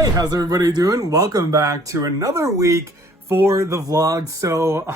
Hey, how's everybody doing? Welcome back to another week for the vlog. So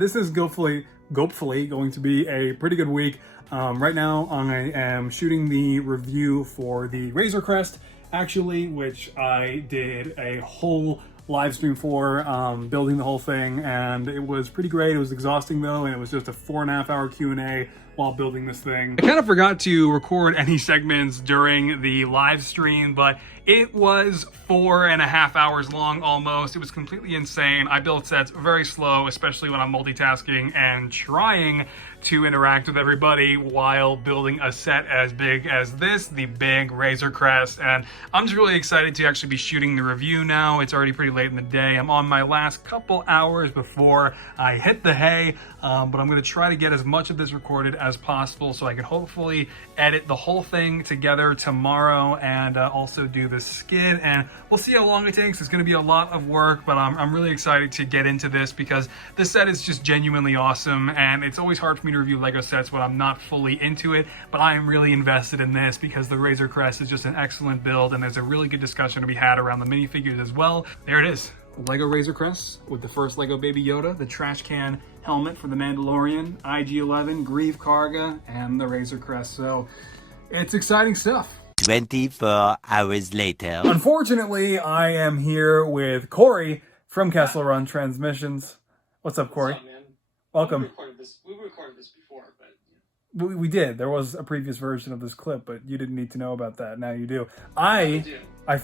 this is hopefully going to be a pretty good week. Right now I am shooting the review for the Razor Crest, actually, which I did a whole live stream for, building the whole thing, and it was pretty great. It was exhausting though, and it was just a 4.5 hour Q&A while building this thing. I kind of forgot to record any segments during the live stream, but it was 4.5 hours long almost. It was completely insane. I built sets very slow, especially when I'm multitasking and trying to interact with everybody while building a set as big as this, the big Razor Crest. And I'm just really excited to actually be shooting the review now. It's already pretty late in the day. I'm on my last couple hours before I hit the hay, but I'm gonna try to get as much of this recorded as possible so I can hopefully edit the whole thing together tomorrow and also do the skit, and we'll see how long it takes. It's gonna be a lot of work, but I'm really excited to get into this because this set is just genuinely awesome, and it's always hard for me to review Lego sets when I'm not fully into it, but I am really invested in this because the Razor Crest is just an excellent build, and there's a really good discussion to be had around the minifigures as well. There it is. Lego Razor Crest with the first Lego Baby Yoda, the trash can helmet for the Mandalorian, IG-11, Grieve Karga, and the Razor Crest. So it's exciting stuff. 24 hours later. Unfortunately, I am here with Corey from Kessel Run Transmissions. What's up, Corey? What's up, man? Welcome. We recorded this before, but We did. There was a previous version of this clip, but you didn't need to know about that. Now you do. I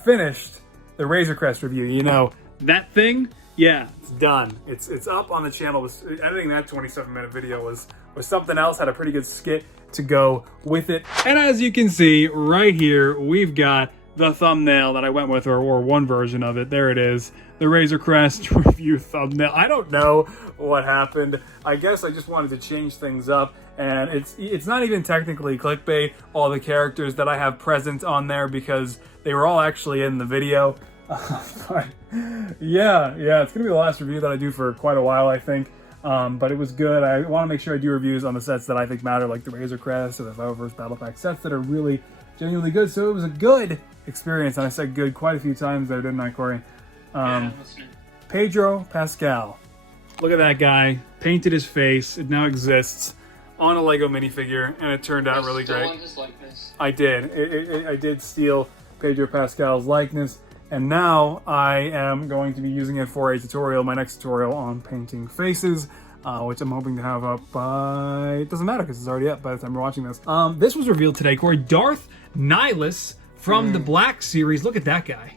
finished the Razor Crest review. You know, that thing? Yeah, it's done. It's up on the channel. Editing that 27-minute video was something else. Had a pretty good skit to go with it. And as you can see right here, we've got the thumbnail that I went with, or one version of it. There it is, the Razor Crest review thumbnail. I don't know what happened. I guess I just wanted to change things up, and it's not even technically clickbait, all the characters that I have present on there, because they were all actually in the video. But yeah, it's gonna be the last review that I do for quite a while, I think. But it was good. I want to make sure I do reviews on the sets that I think matter, like the Razor Crest or the Fiberverse Battle Pack sets that are really genuinely good. So it was a good experience, and I said good quite a few times there, didn't I, Corey? Pedro Pascal. Look at that guy. Painted his face. It now exists on a Lego minifigure, and it turned out really great. his likeness. I did. I did steal Pedro Pascal's likeness, and now I am going to be using it for a tutorial, my next tutorial on painting faces, which I'm hoping to have up by... It doesn't matter because it's already up by the time we're watching this. This was revealed today, Corey. Darth Nihilus from the Black series. Look at that guy.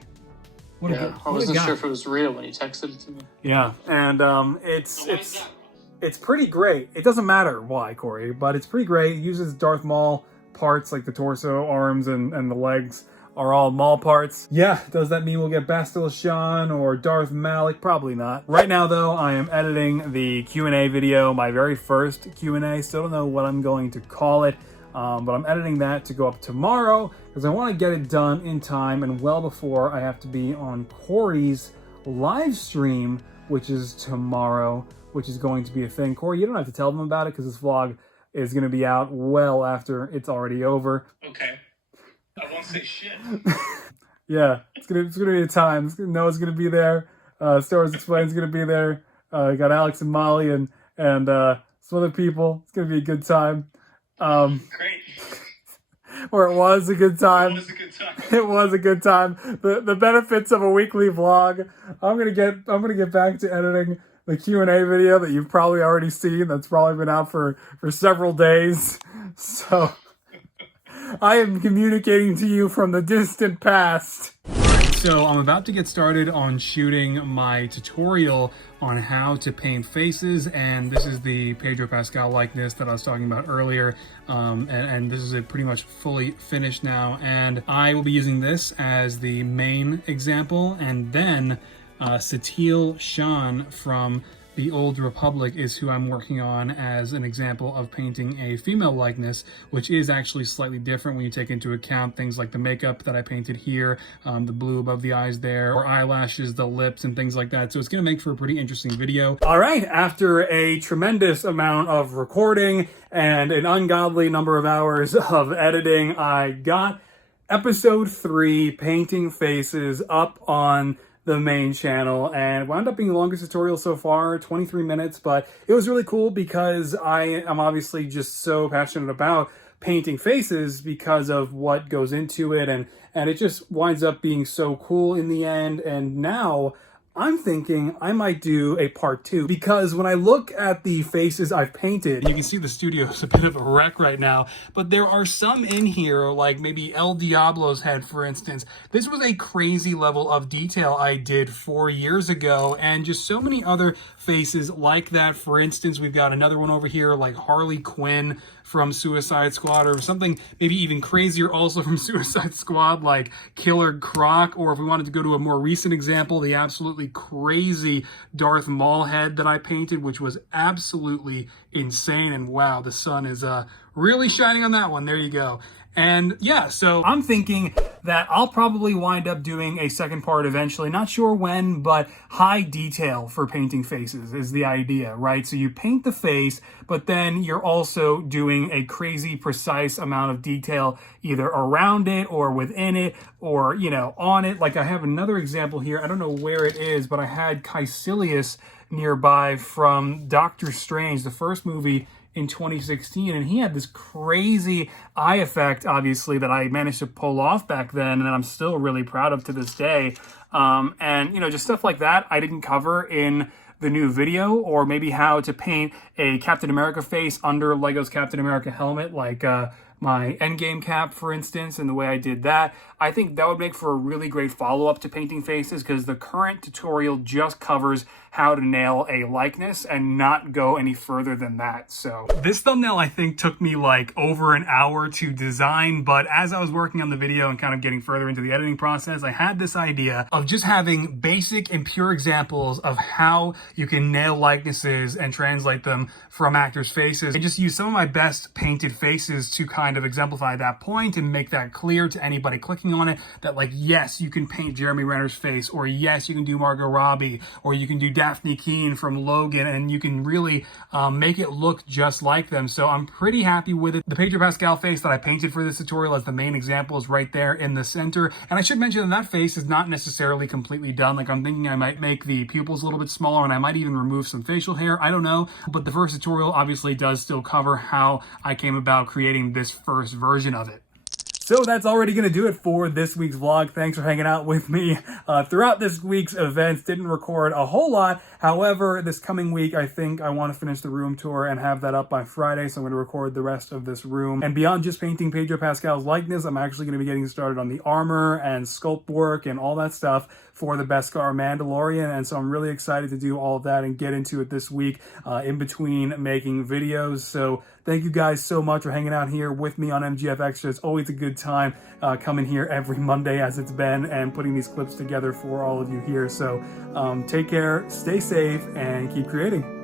I wasn't sure if it was real when you texted it to me. Yeah, and it's pretty great. It doesn't matter why, Corey, but it's pretty great. It uses Darth Maul parts, like the torso, arms, and the legs are all Maul parts. Yeah, does that mean we'll get Bastila Shan or Darth Malik? Probably not. Right now, though, I am editing the Q&A video, my very first Q&A. Still don't know what I'm going to call it, but I'm editing that to go up tomorrow because I want to get it done in time and well before I have to be on Corey's live stream, which is tomorrow, which is going to be a thing. Corey, you don't have to tell them about it because this vlog is going to be out well after it's already over. Okay. I won't say shit. Yeah, it's gonna be a time. Noah's gonna be there. Stores Explain's gonna be there. Got Alex and Molly and some other people. It's gonna be a good time. Great. Or it was a good time. It was a good time. It was a good time. The benefits of a weekly vlog. I'm gonna get back to editing the Q&A video that you've probably already seen. That's probably been out for several days. So I am communicating to you from the distant past. So I'm about to get started on shooting my tutorial on how to paint faces, and this is the Pedro Pascal likeness that I was talking about earlier, and this is pretty much fully finished now, and I will be using this as the main example, and then Satil Shan from the Old Republic is who I'm working on as an example of painting a female likeness, which is actually slightly different when you take into account things like the makeup that I painted here, the blue above the eyes there, or eyelashes, the lips, and things like that. So it's going to make for a pretty interesting video. All right, after a tremendous amount of recording and an ungodly number of hours of editing, I got episode 3, painting faces, up on the main channel, and it wound up being the longest tutorial so far, 23 minutes, but it was really cool because I am obviously just so passionate about painting faces because of what goes into it, and it just winds up being so cool in the end. And now I'm thinking I might do a part 2, because when I look at the faces I've painted, you can see the studio is a bit of a wreck right now, but there are some in here, like maybe El Diablo's head, for instance. This was a crazy level of detail I did 4 years ago, and just so many other faces like that. For instance, we've got another one over here, like Harley Quinn from Suicide Squad, or something maybe even crazier also from Suicide Squad, like Killer Croc. Or if we wanted to go to a more recent example, the absolutely crazy Darth Maul head that I painted, which was absolutely insane. And wow, the sun is really shining on that one. There you go. And yeah, so I'm thinking that I'll probably wind up doing a second part eventually. Not sure when, but high detail for painting faces is the idea, right? So you paint the face, but then you're also doing a crazy precise amount of detail either around it or within it, or, you know, on it. Like I have another example here. I don't know where it is, but I had Caecilius nearby from Doctor Strange, the first movie in 2016, and he had this crazy eye effect, obviously, that I managed to pull off back then, and I'm still really proud of to this day. And, you know, just stuff like that I didn't cover in the new video, or maybe how to paint a Captain America face under Lego's Captain America helmet, like my Endgame cap, for instance, and the way I did that. I think that would make for a really great follow-up to painting faces, because the current tutorial just covers how to nail a likeness and not go any further than that. So this thumbnail, I think, took me like over an hour to design, but as I was working on the video and kind of getting further into the editing process, I had this idea of just having basic and pure examples of how you can nail likenesses and translate them from actors' faces, and just use some of my best painted faces to kind of exemplify that point and make that clear to anybody clicking on it, that like, yes, you can paint Jeremy Renner's face, or yes, you can do Margot Robbie, or you can do Daphne Keane from Logan, and you can really make it look just like them. So I'm pretty happy with it. The Pedro Pascal face that I painted for this tutorial as the main example is right there in the center. And I should mention that face is not necessarily completely done. Like, I'm thinking I might make the pupils a little bit smaller, and I might even remove some facial hair. I don't know. But the first tutorial obviously does still cover how I came about creating this first version of it. So that's already going to do it for this week's vlog. Thanks for hanging out with me throughout this week's events. Didn't record a whole lot. However, this coming week, I think I want to finish the room tour and have that up by Friday. So I'm going to record the rest of this room. And beyond just painting Pedro Pascal's likeness, I'm actually going to be getting started on the armor and sculpt work and all that stuff for the Beskar Mandalorian. And so I'm really excited to do all of that and get into it this week in between making videos. So thank you guys so much for hanging out here with me on MGF Extra. It's always a good time coming here every Monday, as it's been, and putting these clips together for all of you here. So take care, stay safe, and keep creating.